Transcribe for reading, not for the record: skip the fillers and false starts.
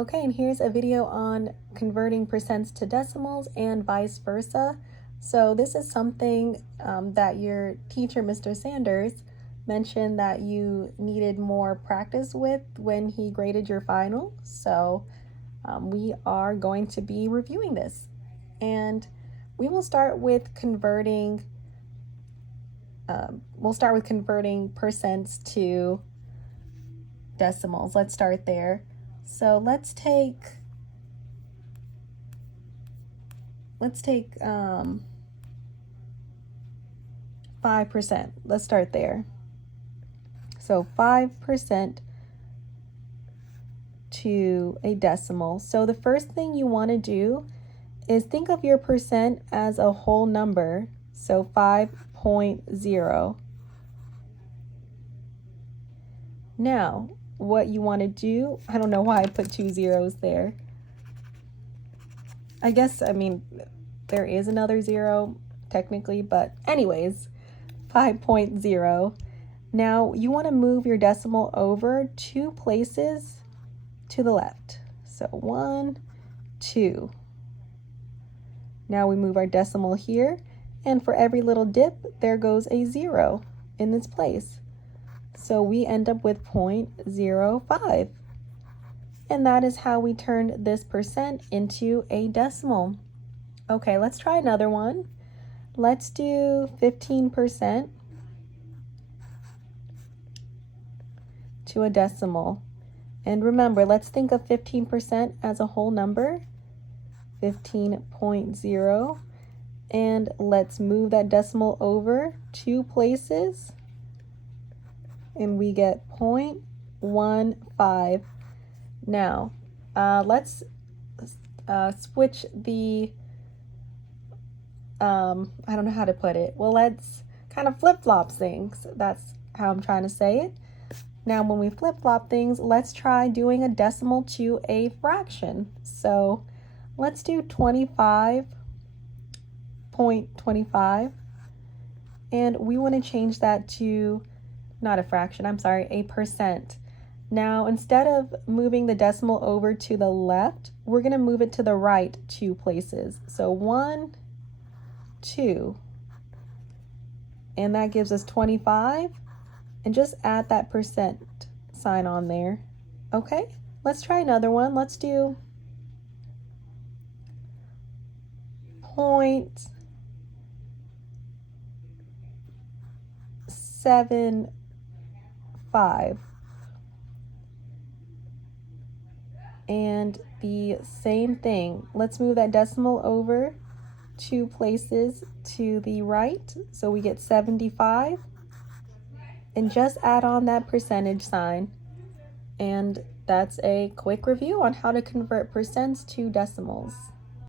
Okay, and here's a video on converting percents to decimals and vice versa. So this is something that your teacher, Mr. Sanders, mentioned that you needed more practice with when he graded your final. So we are going to be reviewing this. And we will start with converting percents to decimals. Let's start there. So let's take 5%. Let's start there. So 5% to a decimal. So the first thing you want to do is think of your percent as a whole number. So 5.0. Now, what you want to do, I don't know why I put 2 zeros there. I mean, there is another 0 technically, but anyways, 5.0. Now, you want to move your decimal over 2 places to the left. So 1, 2. Now we move our decimal here, and for every little dip, there goes a 0 in this place. So we end up with 0.05. And that is how we turned this percent into a decimal. Okay, let's try another one. Let's do 15% to a decimal. And remember, let's think of 15% as a whole number, 15.0. And let's move that decimal over 2 places. And we get 0.15. Now, let's switch the, I don't know how to put it. Well, let's kind of flip-flop things. That's how I'm trying to say it. Now, when we flip-flop things, let's try doing a decimal to a fraction. So let's do 25.25. And we want to change that to, not a fraction, I'm sorry, a percent. Now, instead of moving the decimal over to the left, we're going to move it to the right 2 places. So 1, 2. And that gives us 25. And just add that percent sign on there. Okay, let's try another one. Let's do 0.75. And the same thing. Let's move that decimal over 2 places to the right. So we get 75. And just add on that percentage sign. And that's a quick review on how to convert percents to decimals.